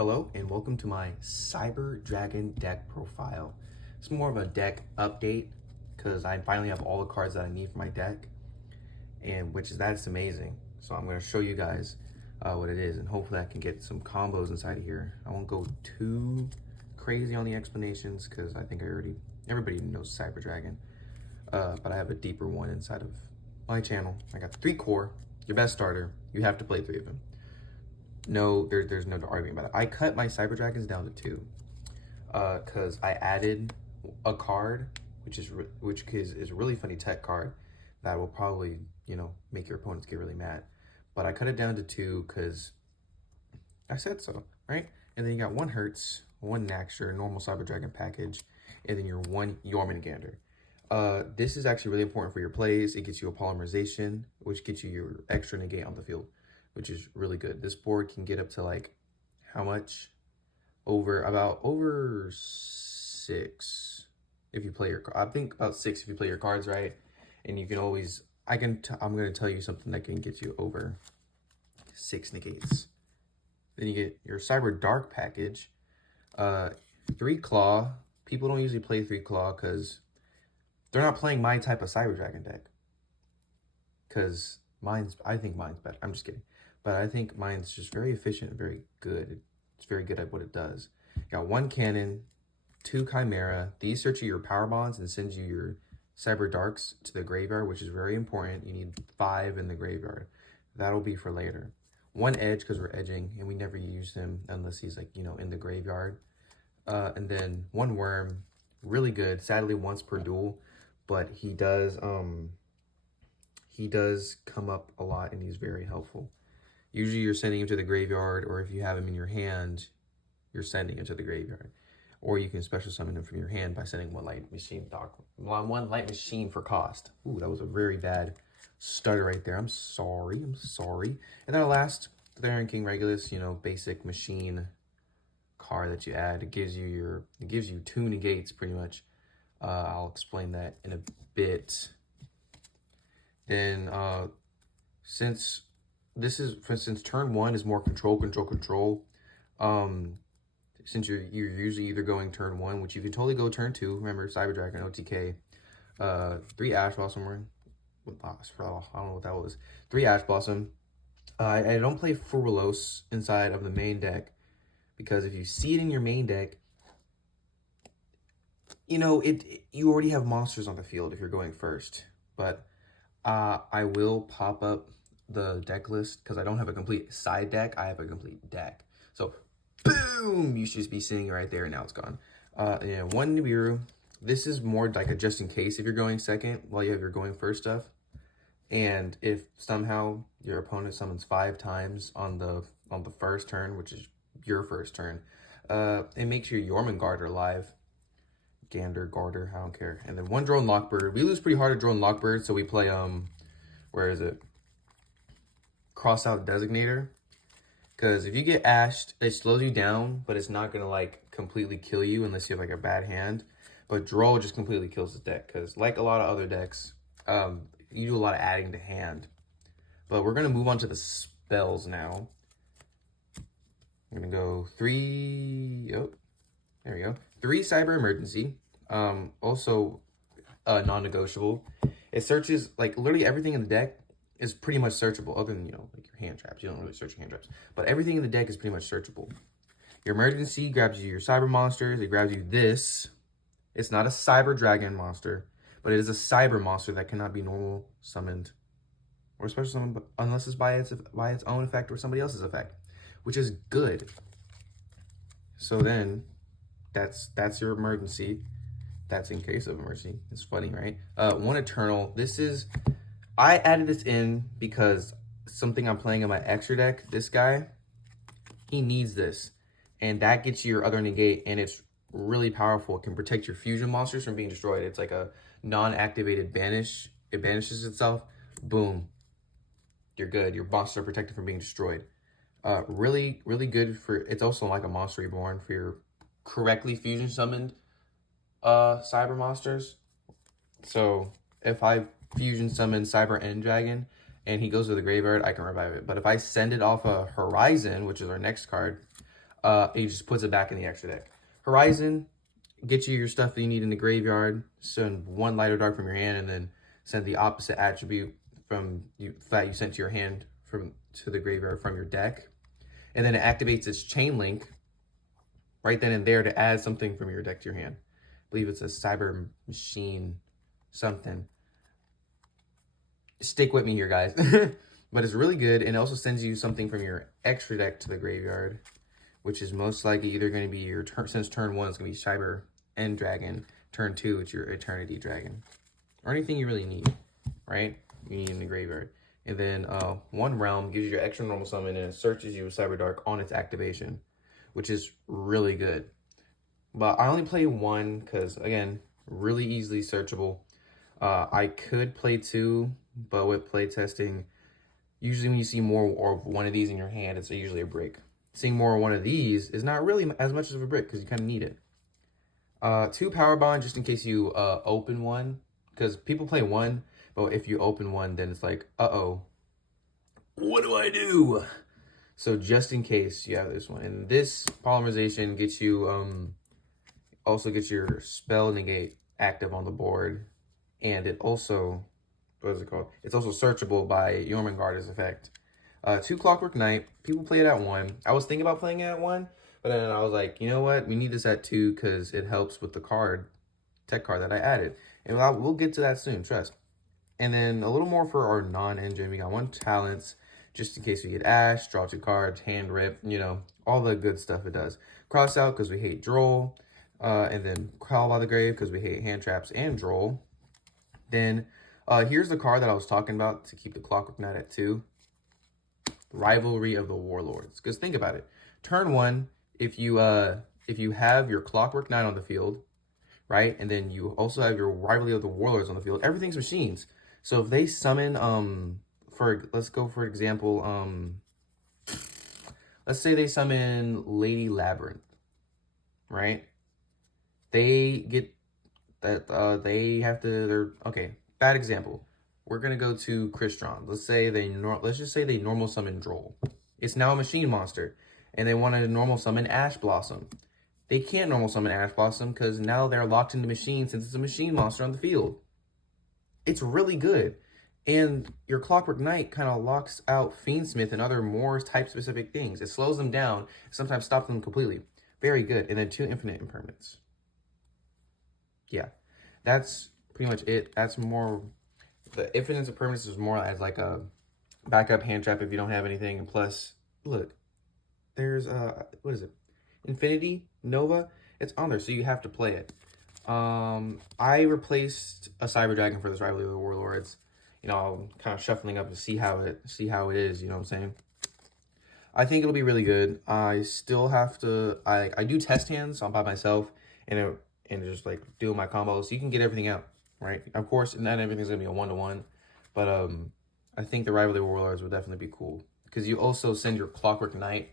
Hello and welcome to my Cyber Dragon deck profile. It's more of a deck update because I finally have all the cards that I need for my deck, and that's amazing. So I'm going to show you guys what it is, and hopefully I can get some combos inside of here. I won't go too crazy on the explanations because I think everybody knows Cyber Dragon, but I have a deeper one inside of my channel. I got 3 core, your best starter. You have to play 3 of them. No, there's no arguing about it. I cut my Cyber Dragons down to 2 because I added a card which is a really funny tech card that will probably, make your opponents get really mad. But I cut it down to 2 because I said so, right? And then you got 1 Hertz, 1 Naxxter, normal Cyber Dragon package, and then your 1 Jormungandr. This is actually really important for your plays. It gets you a polymerization, which gets you your extra negate on the field, which is really good. This board can get up to like, how much? Over 6 if you play your, I think about 6 if you play your cards right. And you can always, I'm going to tell you something that can get you over 6 negates. Then you get your Cyber Dark package. 3 Claw. People don't usually play 3 Claw because they're not playing my type of Cyber Dragon deck. Because I think mine's better. I'm just kidding. But I think mine's just very efficient and very good. It's very good at what it does. Got 1 Cannon, 2 Chimera. These search your power bonds and sends you your Cyber Darks to the graveyard, which is very important. You need 5 in the graveyard. That'll be for later. 1 Edge, because we're edging, and we never use him unless he's like, in the graveyard. And then 1 Worm, really good. Sadly, once per duel, but he does come up a lot and he's very helpful. Usually you're sending him to the graveyard, or if you have him in your hand, you're sending him to the graveyard. Or you can special summon him from your hand by sending 1 light machine one light machine for cost. Ooh, that was a very bad stutter right there. I'm sorry. And then our last Therian King Regulus, basic machine card that you add. It gives you 2 negates pretty much. I'll explain that in a bit. Then since turn 1 is more control, since you're usually either going turn 1, which you can totally go turn 2. Remember, Cyber Dragon, OTK, 3 Ash Blossom. I don't know what that was. 3 Ash Blossom. I don't play Furbelos inside of the main deck because if you see it in your main deck, you already have monsters on the field if you're going first. But I will pop up the deck list because I don't have a complete side deck. I have a complete deck. So, boom! You should just be seeing it right there, and now it's gone. 1 Nibiru. This is more like a just in case if you're going second while you have your going first stuff. And if somehow your opponent summons 5 times on the first turn, which is your first turn, it makes your Jormungandr alive. Garter, I don't care. And then 1 Drone Lockbird. We lose pretty hard at Drone Lockbird, so we play, where is it? Cross out Designator. Because if you get ashed, it slows you down, but it's not going to, like, completely kill you unless you have, like, a bad hand. But Droll just completely kills the deck, because like a lot of other decks, you do a lot of adding to hand. But we're going to move on to the spells now. I'm going to go 3... Oh, there we go. 3 Cyber Emergency. Also non-negotiable. It searches, like, literally everything in the deck is pretty much searchable, other than, like your hand traps. You don't really search your hand traps. But everything in the deck is pretty much searchable. Your Emergency grabs you your Cyber monsters. It grabs you this. It's not a Cyber Dragon monster, but it is a Cyber monster that cannot be normal summoned or special summoned unless it's by its own effect or somebody else's effect, which is good. So then, that's your Emergency. That's in case of emergency. It's funny, right? 1 Eternal. I added this in because something I'm playing in my extra deck, this guy, he needs this. And that gets you your other negate, and it's really powerful. It can protect your fusion monsters from being destroyed. It's like a non-activated banish. It banishes itself. Boom. You're good. Your monsters are protected from being destroyed. Really, really good for, it's also like a Monster Reborn for your correctly fusion summoned Cyber monsters. So if I fusion summon Cyber End Dragon and he goes to the graveyard, I can revive it. But if I send it off a Horizon, which is our next card, he just puts it back in the extra deck. Horizon, get you your stuff that you need in the graveyard. Send one Light or Dark from your hand, and then send the opposite attribute from that you sent to your hand to the graveyard from your deck. And then it activates its chain link right then and there to add something from your deck to your hand. I believe it's a Cyber Machine something. Stick with me here, guys. But it's really good, and it also sends you something from your extra deck to the graveyard, which is most likely either going to be your turn, since turn 1 is going to be Cyber End Dragon. Turn 2, it's your Eternity Dragon. Or anything you really need, right? You need in the graveyard. And then one realm gives you your extra normal summon, and it searches you with Cyber Dark on its activation, which is really good. But I only play one because, again, really easily searchable. I could play 2, but with play testing, usually when you see more of one of these in your hand, it's usually a brick. Seeing more of one of these is not really as much of a brick because you kind of need it. 2 Power Bond just in case you open one, because people play 1, but if you open 1, then it's like, uh-oh, what do I do? So just in case you have this one. And this polymerization gets you, also gets your spell negate active on the board. And it also, what is it called? It's also searchable by Jormungandr's effect. 2 Clockwork Knight. People play it at 1. I was thinking about playing it at 1, but then I was like, you know what? We need this at 2 because it helps with the tech card that I added. And we'll get to that soon, trust. And then a little more for our non-engine. We got 1 Talents, just in case we get Ash, draw 2 cards, hand rip, you know, all the good stuff it does. Cross out because we hate Droll. And then Call by the Grave because we hate hand traps and Droll. Then here's the card that I was talking about to keep the Clockwork Knight at 2. Rivalry of the Warlords. Because think about it. Turn 1, if you have your Clockwork Knight on the field, right, and then you also have your Rivalry of the Warlords on the field, everything's machines. So if they summon, let's go for example, let's say they summon Lady Labyrinth, right? They get that, they have to, okay, bad example. We're going to go to Crystron. Let's just say they normal summon Droll. It's now a machine monster, and they want to normal summon Ash Blossom. They can't normal summon Ash Blossom because now they're locked into machine since it's a machine monster on the field. It's really good. And your Clockwork Knight kind of locks out Fiendsmith and other more type-specific things. It slows them down, sometimes stops them completely. Very good. And then 2 Infinite Impermanents. Yeah, that's pretty much it. That's more... The Infinite Impermanence is more as like a backup hand trap if you don't have anything. And plus, look, there's, what is it? Infinity Nova? It's on there, so you have to play it. I replaced a Cyber Dragon for this Rivalry of the Warlords. You know, kind of shuffling up to see how it is, you know what I'm saying? I think it'll be really good. I still have to, I do test hands by myself and just like doing my combos. So you can get everything out, right? Of course, not everything's gonna be a 1-to-1, but I think the Rivalry of the Warlords would definitely be cool because you also send your Clockwork Knight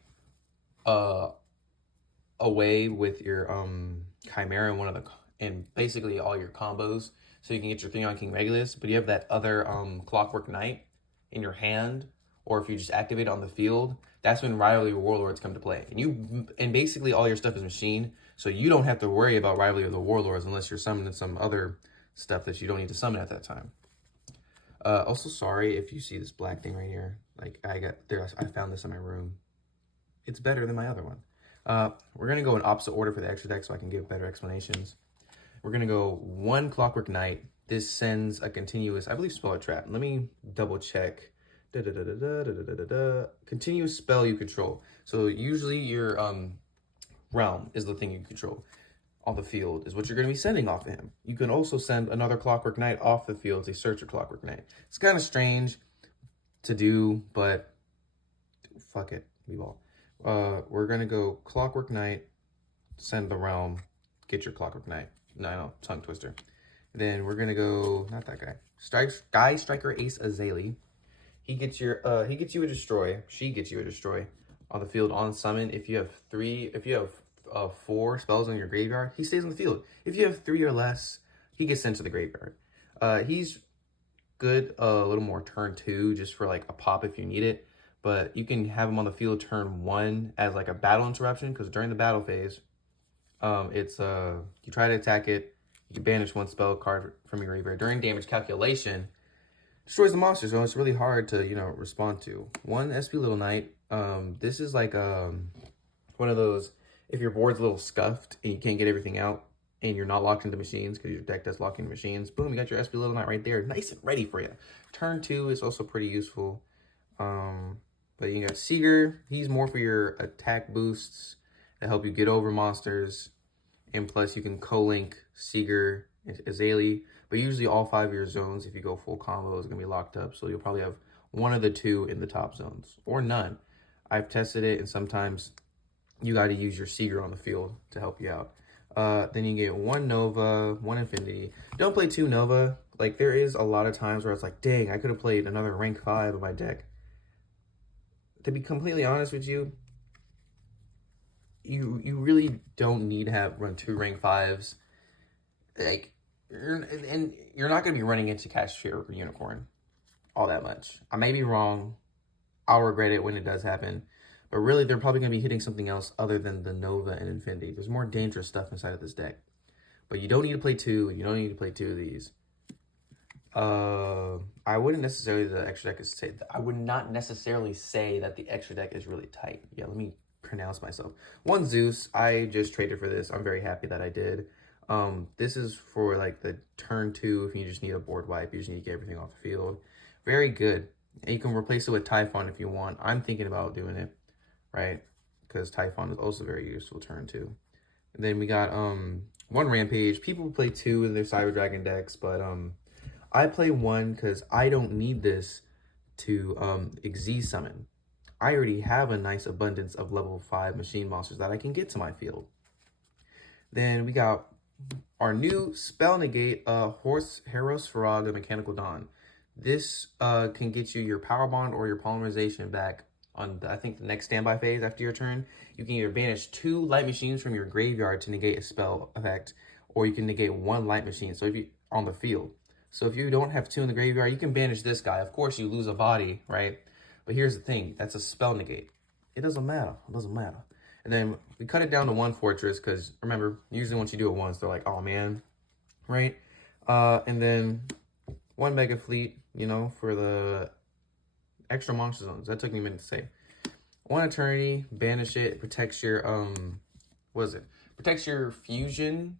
away with your Chimera and basically all your combos, so you can get your 3-on King Regulus, but you have that other Clockwork Knight in your hand, or if you just activate it on the field, that's when Rivalry of the Warlords come to play. And basically all your stuff is machine, so you don't have to worry about Rivalry of the Warlords unless you're summoning some other stuff that you don't need to summon at that time. Also, sorry if you see this black thing right here. Like, I found this in my room. It's better than my other one. We're going to go in opposite order for the extra deck so I can give better explanations. We're going to go 1 Clockwork Knight. This sends a continuous, I believe, spell trap. Let me double check. Continuous spell you control. So usually your realm is the thing you control on the field, is what you're going to be sending off of him. You can also send another Clockwork Knight off the field to search your Clockwork Knight. It's kind of strange to do, but fuck it, B-ball. We're going to go Clockwork Knight, send the realm, get your Clockwork Knight. No, tongue twister. Then we're going to go, not that guy. Sky Striker Ace Azalea. He gets you a destroy. She gets you a destroy on the field on summon. If you have 4 spells on your graveyard, he stays on the field. If you have 3 or less, he gets sent to the graveyard. He's good a little more turn 2, just for like a pop if you need it. but you can have him on the field turn 1 as like a battle interruption, because during the battle phase, it's you try to attack it, you banish 1 spell card from your graveyard. During damage calculation, destroys the monster, so it's really hard to, respond to. 1 SP Little Knight. This is like one of those, if your board's a little scuffed and you can't get everything out and you're not locked into machines because your deck does lock into machines, boom, you got your SP Little Knight right there, nice and ready for you. Turn 2 is also pretty useful. But you got Seeger. He's more for your attack boosts that help you get over monsters. And plus, you can co-link Seeger and Azalea. But usually all 5 of your zones, if you go full combo, is going to be locked up. So you'll probably have 1 of the 2 in the top zones. Or none. I've tested it, and sometimes you got to use your Seeger on the field to help you out. Then you get 1 Nova, 1 Infinity. Don't play 2 Nova. Like, there is a lot of times where it's like, dang, I could have played another rank 5 of my deck. To be completely honest with you, you really don't need to run 2 rank 5s. Like, you're not going to be running into Cashier or Unicorn all that much. I may be wrong. I'll regret it when it does happen. But really, they're probably going to be hitting something else other than the Nova and Infinity. There's more dangerous stuff inside of this deck. But you don't need to play 2. You don't need to play 2 of these. I wouldn't necessarily I would not necessarily say that the extra deck is really tight. Yeah, let me pronounce myself. 1 Zeus. I just traded for this. I'm very happy that I did. This is for like the turn 2 if you just need a board wipe. You just need to get everything off the field. Very good. And you can replace it with Typhon if you want. I'm thinking about doing it, right? Because Typhon is also very useful turn 2. And then we got 1 Rampage. People play 2 in their Cyber Dragon decks, but I play 1 because I don't need this to Xyz summon. I already have a nice abundance of level 5 machine monsters that I can get to my field. Then we got our new spell negate, Heros Farag, Mechanical Dawn. This can get you your Power Bond or your Polymerization back on, I think, the next standby phase after your turn. You can either banish 2 light machines from your graveyard to negate a spell effect, or you can negate 1 light machine. So if you on the field. So if you don't have 2 in the graveyard, you can banish this guy. Of course, you lose a body, right? But here's the thing. That's a spell negate. It doesn't matter. It doesn't matter. And then we cut it down to 1 Fortress because, remember, usually once you do it once, they're like, oh, man, right? And then 1 Mega Fleet, for the extra monster zones. That took me a minute to say. 1 Eternity, banish it, protects your, Protects your fusion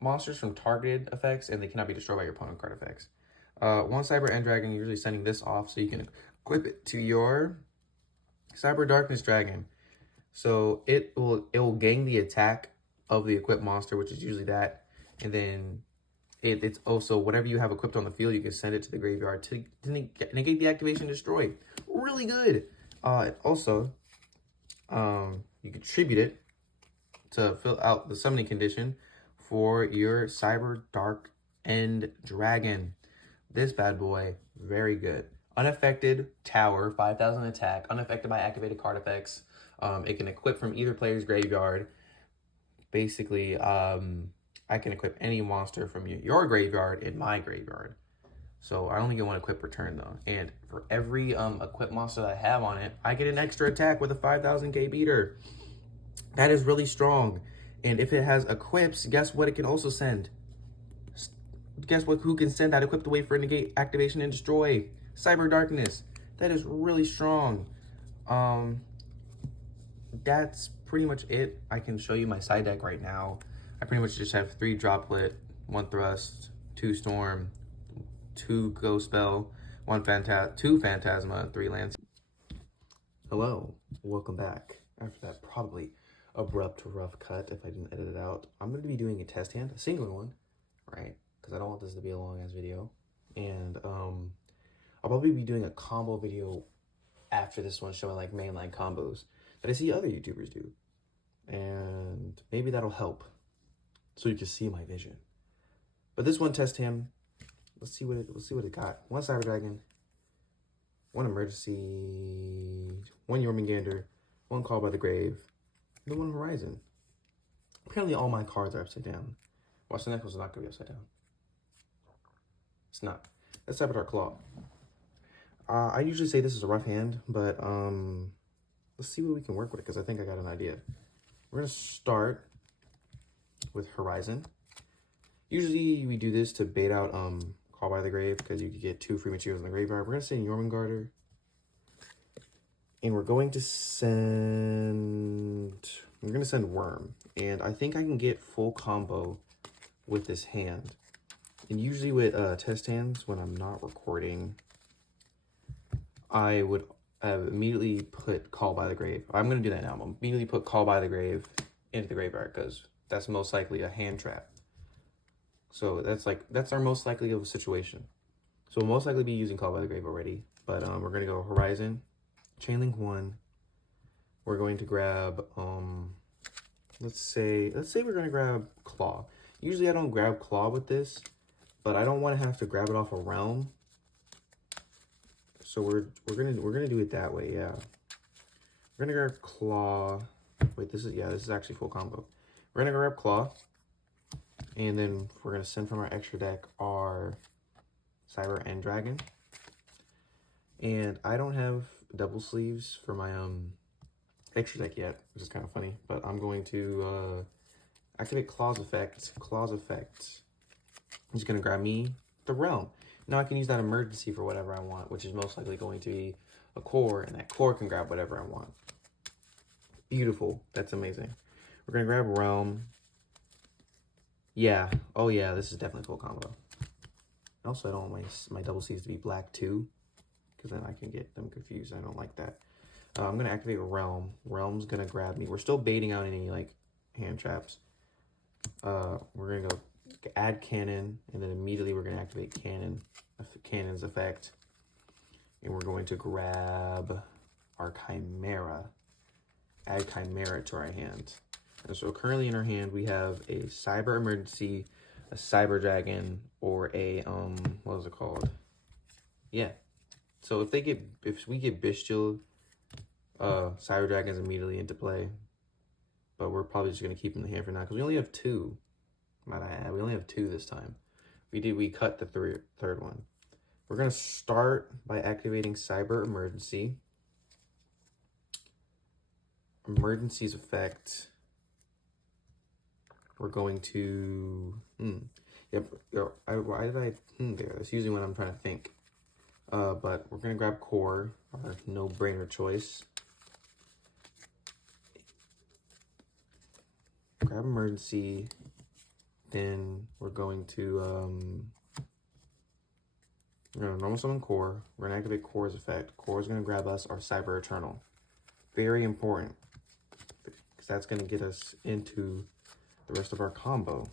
monsters from targeted effects, and they cannot be destroyed by your opponent card effects. 1 Cyber End Dragon, usually sending this off so you can equip it to your Cyber Darkness Dragon. So it will gain the attack of the equipped monster, which is usually that, and then it's also whatever you have equipped on the field, you can send it to the graveyard to negate the activation, destroy. Really good. Also, you contribute it to fill out the summoning condition for your Cyber Dark End Dragon. This bad boy, very good. Unaffected tower, 5,000 attack, unaffected by activated card effects. It can equip from either player's graveyard. Basically, I can equip any monster from your graveyard in my graveyard. So I only get 1 equip per turn though. And for every equipped monster that I have on it, I get an extra attack with a 5,000k beater. That is really strong. And if it has equips, guess what it can also send? Guess what? Who can send that equipped away for negate, activation, and destroy? Cyber Darkness. That is really strong. That's pretty much it. I can show you my side deck right now. I pretty much just have 3 Droplet, 1 Thrust, 2 Storm, 2 Ghost Spell, 2 Phantasma, 3 Lance. Hello, welcome back. After that probably abrupt, rough cut, if I didn't edit it out, I'm going to be doing a test hand, a singular one, right? Because I don't want this to be a long-ass video. And I'll probably be doing a combo video after this one showing like mainline combos that I see other YouTubers do. And maybe that'll help so you can see my vision. But this one, test him. Let's see what it got. 1 Cyber Dragon, 1 Emergency, 1 Jormungandr, 1 Call by the Grave, and 1 Horizon. Apparently all my cards are upside down. Watch, the next one's not going to be upside down. It's not. That's Cyber Dark Claw. I usually say this is a rough hand, but let's see what we can work with, because I think I got an idea. We're going to start with Horizon. Usually we do this to bait out Call by the Grave, because you can get 2 free materials in the graveyard. We're going to send Jormungandr. And we're going to send Worm. And I think I can get full combo with this hand. And usually with test hands, when I'm not recording, I would immediately put Call by the Grave. I'm going to do that now. I'm going to immediately put Call by the Grave into the graveyard, because that's most likely a hand trap. So that's our most likely of a situation. So we'll most likely be using Call by the Grave already. But we're going to go Horizon, Chainlink 1. We're going to grab, let's say we're going to grab Claw. Usually I don't grab Claw with this, but I don't want to have to grab it off a realm. So we're gonna do it that way, yeah. We're gonna grab Claw. Wait, this is actually full combo. We're gonna grab Claw, and then we're gonna send from our extra deck our Cyber End Dragon. And I don't have double sleeves for my extra deck yet, which is kind of funny. But I'm going to activate Claw's effect. Claw's effect. He's gonna grab me the realm. Now I can use that emergency for whatever I want, which is most likely going to be a core, and that core can grab whatever I want. Beautiful. That's amazing. We're going to grab Realm. Yeah. Oh, yeah. This is definitely full combo. Also, I don't want my double C's to be black, too, because then I can get them confused. I don't like that. I'm going to activate Realm. Realm's going to grab me. We're still baiting out any, like, hand traps. We're going to go add Cannon, and then immediately we're going to activate Cannon's effect. And we're going to grab our Chimera. Add Chimera to our hand. And so currently in our hand, we have a Cyber Emergency, a Cyber Dragon, or a, what is it called? Yeah. So if we get Bestial, Cyber Dragon's immediately into play. But we're probably just going to keep him in the hand for now, because we only have 2. Might I add? We only have 2 this time. We cut the third one. We're going to start by activating Cyber Emergency. Emergency's effect. We're going to... Yep. Why did I... there. That's usually when I'm trying to think. But we're going to grab Core. Our no-brainer choice. Grab Emergency. Then we're going to... we're going to normal summon Core. We're going to activate Core's effect. Core is going to grab us our Cyber Eternal. Very important, because that's going to get us into the rest of our combo.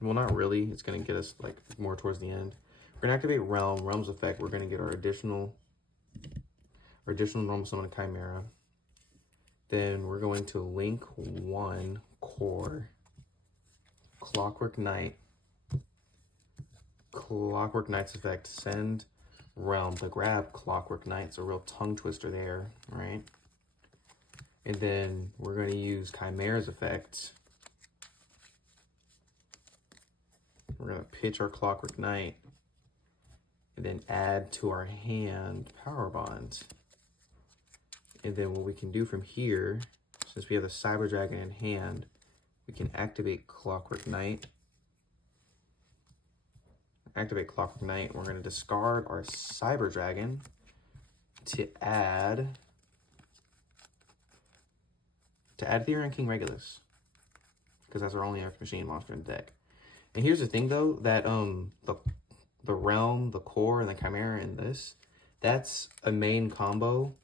Well, not really. It's going to get us like more towards the end. We're going to activate Realm. Realm's effect. We're going to get our additional normal summon Chimera. Then we're going to link 1 Core. Clockwork Knight. Clockwork Knight's effect. Send Realm to grab Clockwork Knight. It's a real tongue twister there, right? And then we're going to use Chimera's effect. We're going to pitch our Clockwork Knight. And then add to our hand Power Bond. And then what we can do from here, since we have the Cyber Dragon in hand, we can activate Clockwork Knight. Activate Clockwork Knight. We're going to discard our Cyber Dragon to add Therian King Regulus, because that's our only Earth Machine monster in the deck. And here's the thing, though, that the Realm, the Core, and the Chimera in this, that's a main combo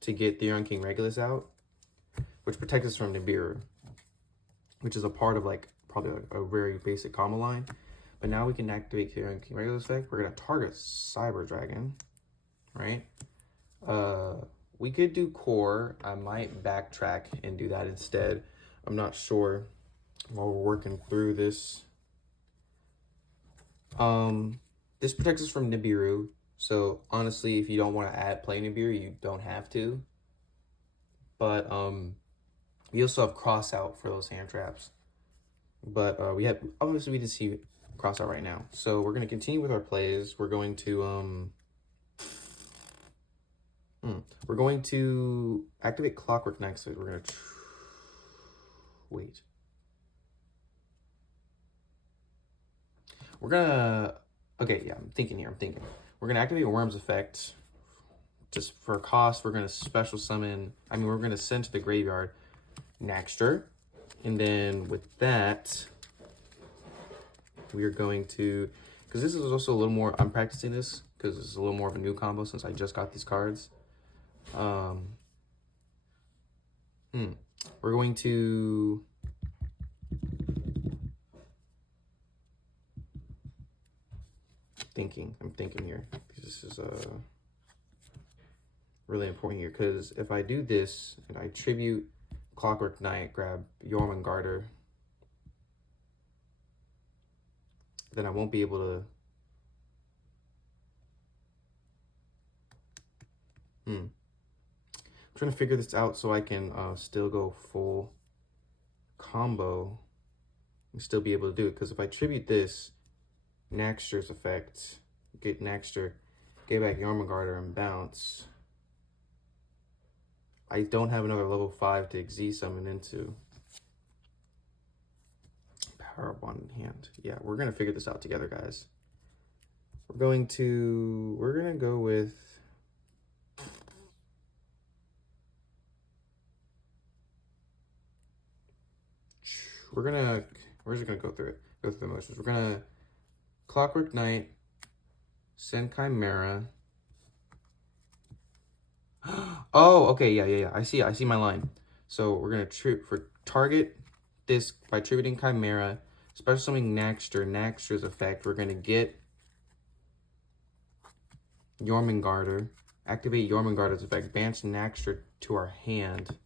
to get Therian King Regulus out, which protects us from Nibiru, which is a part of, like, probably a very basic combo line. But now we can activate Therian King Regulus effect. We're going to target Cyber Dragon, right? We could do Core. I might backtrack and do that instead. I'm not sure while we're working through this. This protects us from Nibiru. So honestly, if you don't want to play Nibiru, you don't have to. But we also have Cross Out for those hand traps. But obviously we didn't see Cross Out right now. So we're going to continue with our plays. We're going to We're going to activate Clockwork next. So we're going to wait. We're going to, okay, yeah, I'm thinking. We're going to activate Worm's effect. Just for cost, we're going to special summon, we're going to send to the graveyard Naxter. And then with that, we are going to, because this is also a little more, I'm practicing this because it's a little more of a new combo since I just got these cards. We're going to I'm thinking here. This is really important here because if I do this and I tribute Clockwork Knight, grab Jormungandr, then I won't be able to. I'm trying to figure this out so I can still go full combo and still be able to do it. Because if I tribute this, Naxter's effect, get Naxter, get back Jormungandr and bounce, I don't have another level 5 to Xyz summon into. Power Bond in hand. Yeah, we're going to figure this out together, guys. We're going to go with... we're just going to go through the motions. We're going to Clockwork Knight, send Chimera. Oh, okay, yeah. I see my line. So we're going to target this by tributing Chimera, special summoning Naxter's effect. We're going to get Jormungandr, activate Jormungandr's effect, banish Naxter to our hand.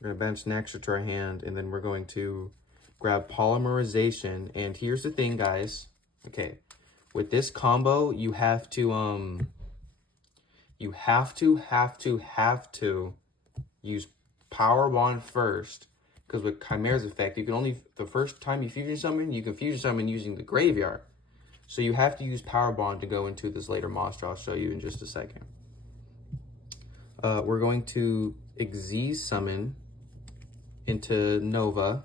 We're going to banish Naxter to our hand, and then we're going to grab Polymerization. And here's the thing, guys. Okay, with this combo, you have to use Power Bond first, because with Chimera's effect, you can only, the first time you fusion summon, you can fusion summon using the graveyard. So you have to use Power Bond to go into this later monster I'll show you in just a second. We're going to Xyz summon into Nova.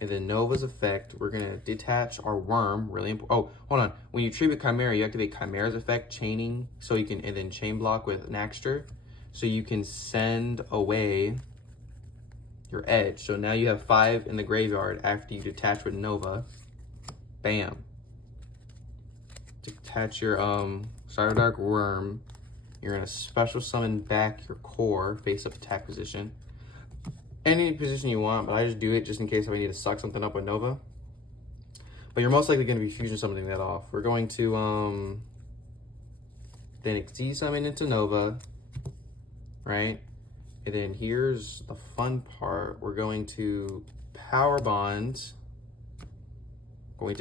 And then Nova's effect, we're going to detach our worm. Really important. Oh, hold on. When you tribute Chimera, you activate Chimera's effect, chaining, so you can, and then chain block with Naxter. So you can send away your edge. So now you have 5 in the graveyard after you detach with Nova. Bam. Detach your Cyberdark Worm. You're going to special summon back your core, face up attack position. Any position you want, but I just do it just in case if I need to suck something up with Nova. But you're most likely going to be fusion summoning that off. We're going to then Xyz summon into Nova, right? And then here's the fun part. We're going to Power Bond. We're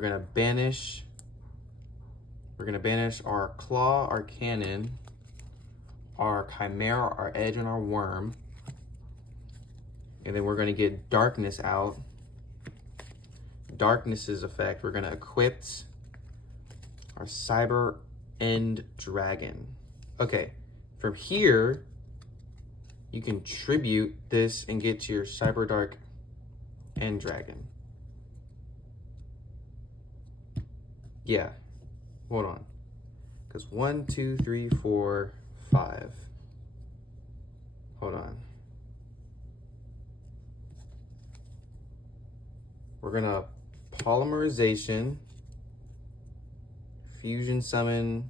going to banish. We're going to banish our Claw, our Cannon, our Chimera, our Edge, and our Worm. And then we're going to get Darkness out. Darkness's effect, we're going to equip our Cyber End Dragon. Okay, from here, you can tribute this and get to your Cyber Dark End Dragon. Yeah, hold on. Because 1, 2, 3, 4, 5. Hold on. We're gonna Polymerization, fusion summon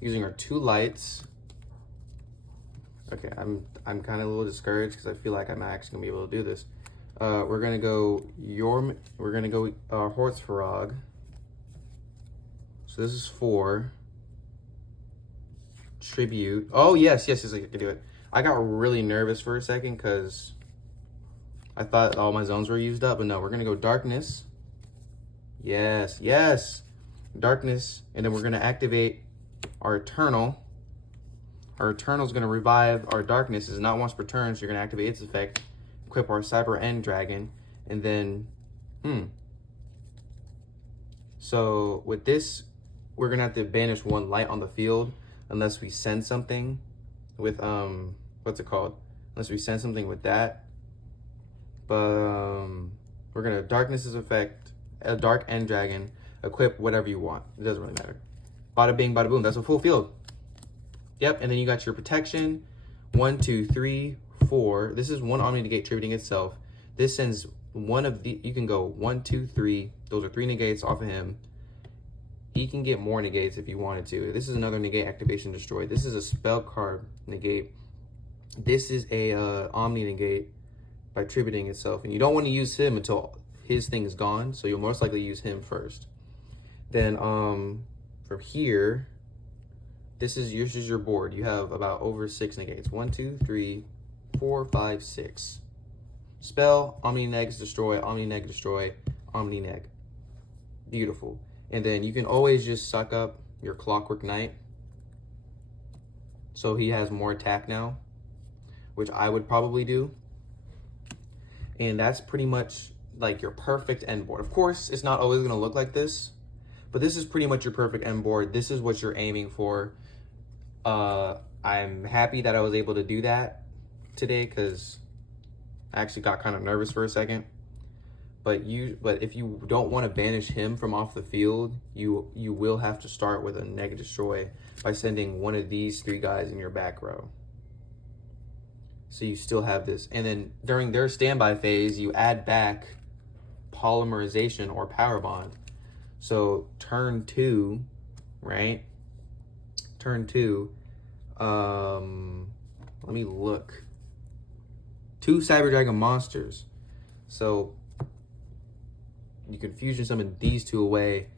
using our 2 lights. Okay, I'm kind of a little discouraged because I feel like I'm actually gonna be able to do this. We're gonna go Hortzfarog. So this is 4. Tribute. Oh yes, I can do it. I got really nervous for a second because I thought all my zones were used up, but no, we're gonna go Darkness. Yes. Darkness, and then we're gonna activate our Eternal. Our Eternal is gonna revive our Darkness. It's not once per turn, so you're gonna activate its effect, equip our Cyber End Dragon, and then, So with this we're gonna have to banish one light on the field unless we send something with what's it called? Unless we send something with that. But we're gonna darkness's effect, a dark end dragon, equip whatever you want. It doesn't really matter. Bada bing, bada boom. That's a full field. Yep, and then you got your protection. 1, 2, 3, 4. This is one Omni Negate tributing itself. This sends one of the, you can go 1, 2, 3. Those are 3 negates off of him. He can get more negates if you wanted to. This is another negate activation destroy. This is a spell card negate. This is a Omni negate by tributing itself. And you don't want to use him until his thing is gone. So you'll most likely use him first. Then from here, this is your board. You have about over 6 negates. 1, 2, 3, 4, 5, 6. Spell, Omni Negs, destroy, Omni Neg, destroy, Omni Neg. Beautiful. And then you can always just suck up your Clockwork Knight. So he has more attack now, which I would probably do. And that's pretty much like your perfect end board. Of course, it's not always going to look like this, but this is pretty much your perfect end board. This is what you're aiming for. I'm happy that I was able to do that today because I actually got kind of nervous for a second. But if you don't want to banish him from off the field, you will have to start with a Neg Destroy by sending one of these 3 guys in your back row. So you still have this. And then during their standby phase, you add back Polymerization or Power Bond. So turn 2, right? Turn 2, let me look. 2 Cyber Dragon monsters. So you can fusion summon these 2 away,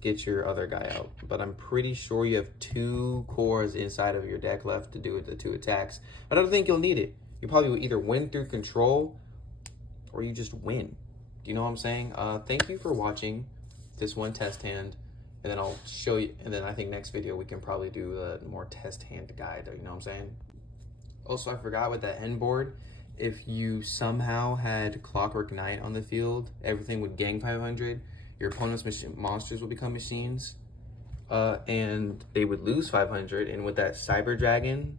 get your other guy out. But I'm pretty sure you have 2 cores inside of your deck left to do the 2 attacks. I don't think you'll need it. You probably will either win through control or you just win. Do you know what I'm saying? Thank you for watching this one test hand. And then I'll show you, and then I think next video we can probably do a more test hand guide, you know what I'm saying? Also, I forgot with that end board, if you somehow had Clockwork Knight on the field, everything would gang 500, your opponent's monsters will become machines, and they would lose 500, and with that Cyber Dragon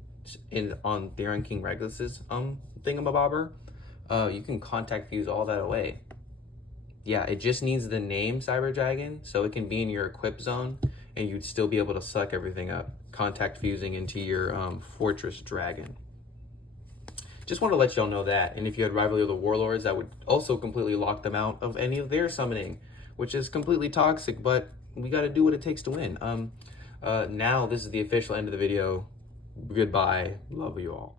on Theron King Regulus's thingamabobber, you can contact fuse all that away. Yeah, it just needs the name Cyber Dragon, so it can be in your equip zone, and you'd still be able to suck everything up, contact fusing into your Fortress Dragon. Just want to let y'all know that, and if you had Rivalry of the Warlords, that would also completely lock them out of any of their summoning, which is completely toxic, but we got to do what it takes to win. Now, this is the official end of the video. Goodbye. Love you all.